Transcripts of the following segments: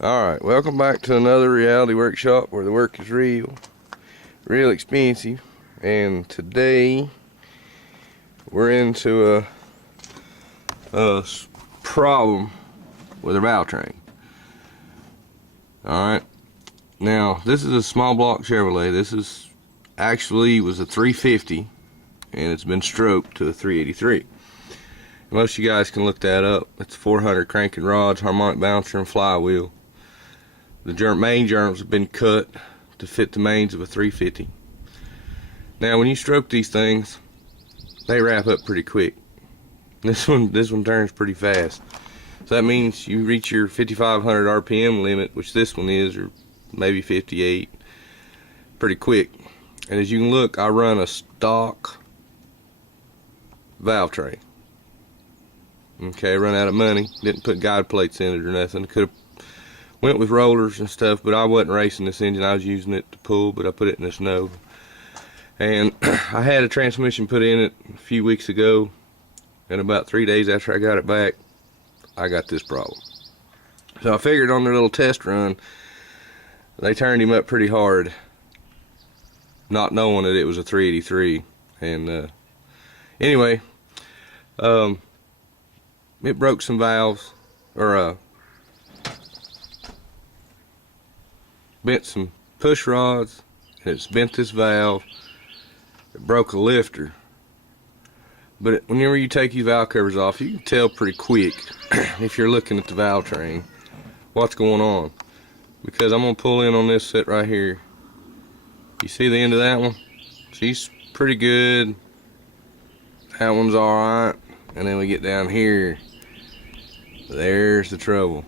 Alright, welcome back to another reality workshop where the work is real expensive. And today we're into a problem with our valve train. Alright, now this is a small block Chevrolet. This is actually was a 350 and it's been stroked to a 383. Most of you guys can look that up. It's 400 cranking rods, harmonic bouncer, and flywheel. The main journals have been cut to fit the mains of a 350. Now, when you stroke these things, they wrap up pretty quick. This one turns pretty fast. So that means you reach your 5,500 RPM limit, which this one is, or maybe 58, pretty quick. And as you can look, I run a stock valve tray. Okay, run out of money. Didn't put guide plates in it or nothing. Could have went with rollers and stuff, but I wasn't racing this engine. I was using it to pull, but I put it in the snow. And I had a transmission put in it a few weeks ago, and about 3 days after I got it back, I got this problem. So I figured on their little test run, they turned him up pretty hard, not knowing that it was a 383. And anyway, it broke some valves, or bent some push rods, and it's bent this valve. It broke a lifter. But whenever you take these valve covers off, you can tell pretty quick if you're looking at the valve train what's going on. Because I'm going to pull in on this set right here. You see the end of that one? She's pretty good. That one's alright. And then we get down here. There's the trouble.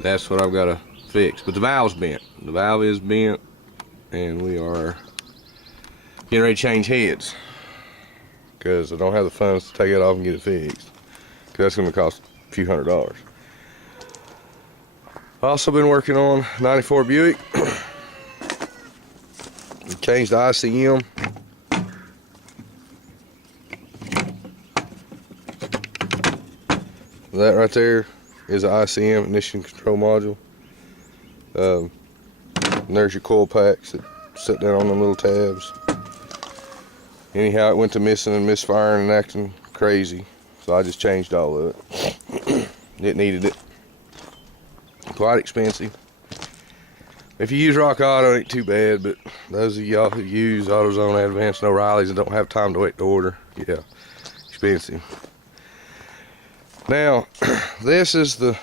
That's what I've got to fix. But the valve's bent. The valve is bent, and we are getting ready to change heads because I don't have the funds to take it off and get it fixed, because that's going to cost a few $100s. I've also been working on 94 Buick. Changed the ICM. That right there is the ICM, ignition control module. And there's your coil packs that sit down on them little tabs. Anyhow, it went to missing and misfiring and acting crazy, so I just changed all of it. It needed it. Quite expensive. If you use Rock Auto, it ain't too bad, but those of y'all who use AutoZone, Advance, and O'Reilly's and don't have time to wait to order, yeah, expensive. Now, this is the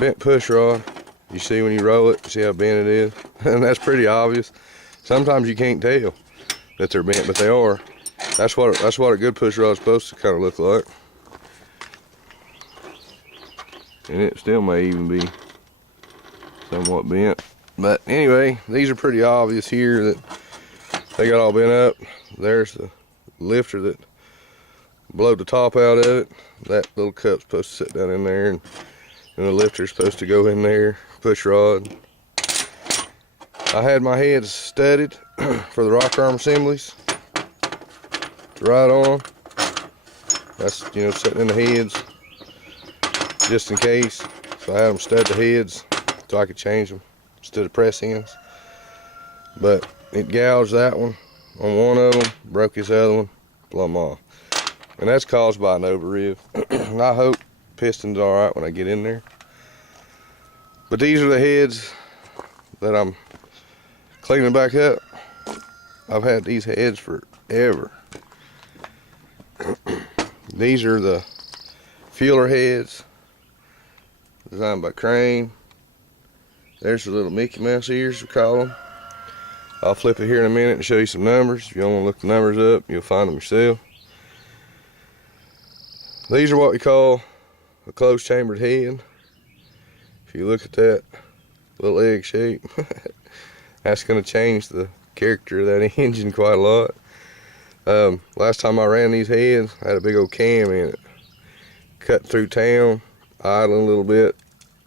bent push rod. You see when you roll it, see how bent it is? And that's pretty obvious. Sometimes you can't tell that they're bent, but they are. That's what a good push rod is supposed to kind of look like. And it still may even be somewhat bent. But anyway, these are pretty obvious here that they got all bent up. There's the lifter that blowed the top out of it. That little cup's supposed to sit down in there, and the lifter's supposed to go in there. Push rod. I had my heads studded for the rocker arm assemblies. It's right on. That's, you know, sitting in the heads just in case. So I had them stud the heads so I could change them instead of press ends. But it gouged that one on one of them, broke this other one, plumb off. And that's caused by an overriv. And I hope piston's alright when I get in there. But these are the heads that I'm cleaning back up. I've had these heads forever. These are the feeler heads designed by Crane. There's the little Mickey Mouse ears, we call them. I'll flip it here in a minute and show you some numbers. If you don't want to look the numbers up, you'll find them yourself. These are what we call a closed chambered head. If you look at that little egg shape, that's going to change the character of that engine quite a lot. Last time I ran these heads, I had a big old cam in it. Cut through town, idling a little bit.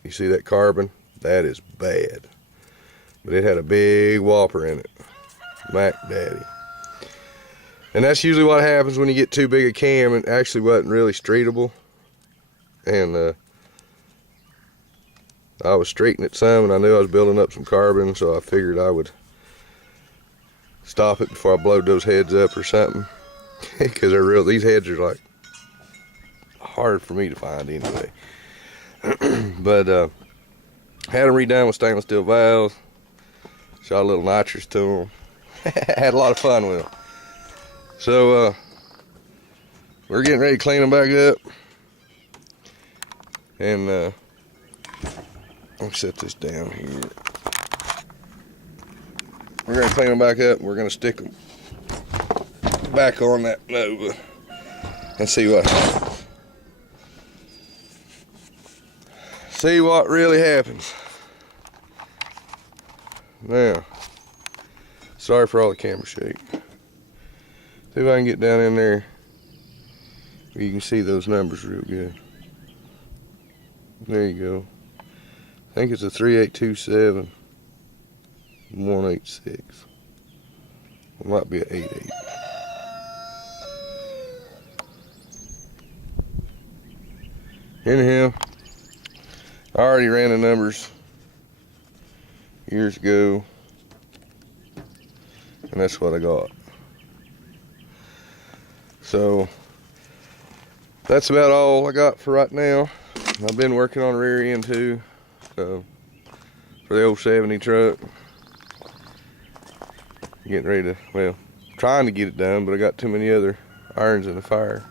You see that carbon? That is bad. But it had a big whopper in it. Mac Daddy. And that's usually what happens when you get too big a cam. It actually wasn't really streetable. And I was straightening it some, and I knew I was building up some carbon, so I figured I would stop it before I blowed those heads up or something. Because they're real. These heads are like hard for me to find anyway. But had them redone with stainless steel valves. Shot a little nitrous to them. Had a lot of fun with them. So we're getting ready to clean them back up. And let me set this down here. We're going to clean them back up, and we're going to stick them back on that Nova and see what happens. See what really happens. Now, sorry for all the camera shake. See if I can get down in there where you can see those numbers real good. There you go. I think it's a 3827 186. It might be an 88. Anyhow, I already ran the numbers years ago, and that's what I got. So that's about all I got for right now. I've been working on the rear end too, for the old 70 truck. Getting ready to, well, trying to get it done, but I got too many other irons in the fire.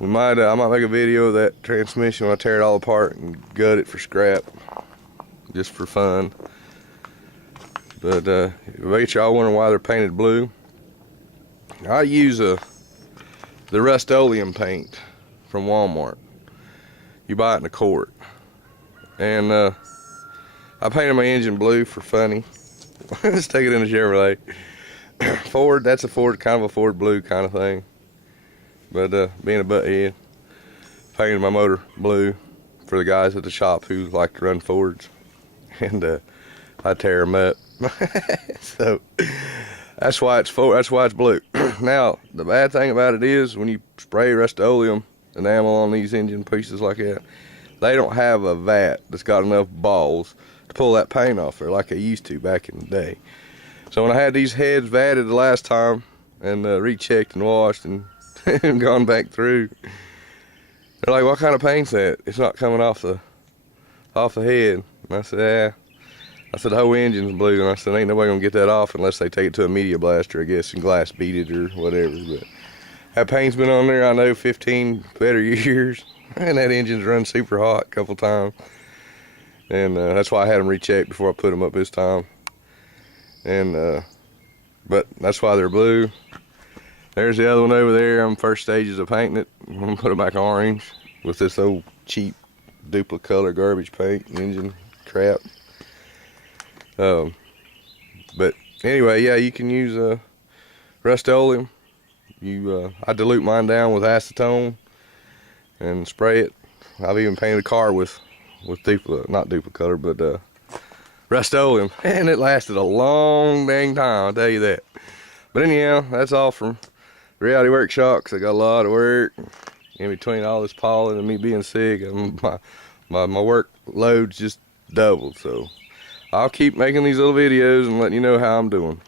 I might make a video of that transmission when I tear it all apart and gut it for scrap, just for fun. But I bet y'all wondering why they're painted blue. I use the Rust-Oleum paint from Walmart. You buy it in a quart. And I painted my engine blue for funny. Let's take it in a Chevrolet. Ford, that's a Ford, kind of a Ford blue kind of thing. But being a butthead, painted my motor blue for the guys at the shop who like to run Fords. And I tear them up. So that's why it's blue. Now, the bad thing about it is when you spray Rust-Oleum enamel on these engine pieces like that, they don't have a vat that's got enough balls to pull that paint off there like they used to back in the day. So when I had these heads vatted the last time and rechecked and washed and gone back through, they're like, "What kind of paint's that? It's not coming off the head." And I said, "Yeah." I said, "The whole engine's blue." And I said, "Ain't nobody gonna get that off unless they take it to a media blaster, I guess, and glass beat it or whatever." But that paint's been on there, I know, 15 better years. And that engine's run super hot a couple times. And that's why I had them rechecked before I put them up this time. And but that's why they're blue. There's the other one over there. I'm first stages of painting it. I'm gonna put it back orange with this old cheap Dupli-Color garbage paint engine crap. But anyway, yeah, you can use Rust-Oleum. I dilute mine down with acetone and spray it. I've even painted a car with not Dupli-Color, but Rust-Oleum, and it lasted a long dang time, I'll tell you that. But anyhow, that's all from the Reality Workshop, 'cause I got a lot of work in between all this pollen and me being sick. My work load's just doubled, so I'll keep making these little videos and letting you know how I'm doing.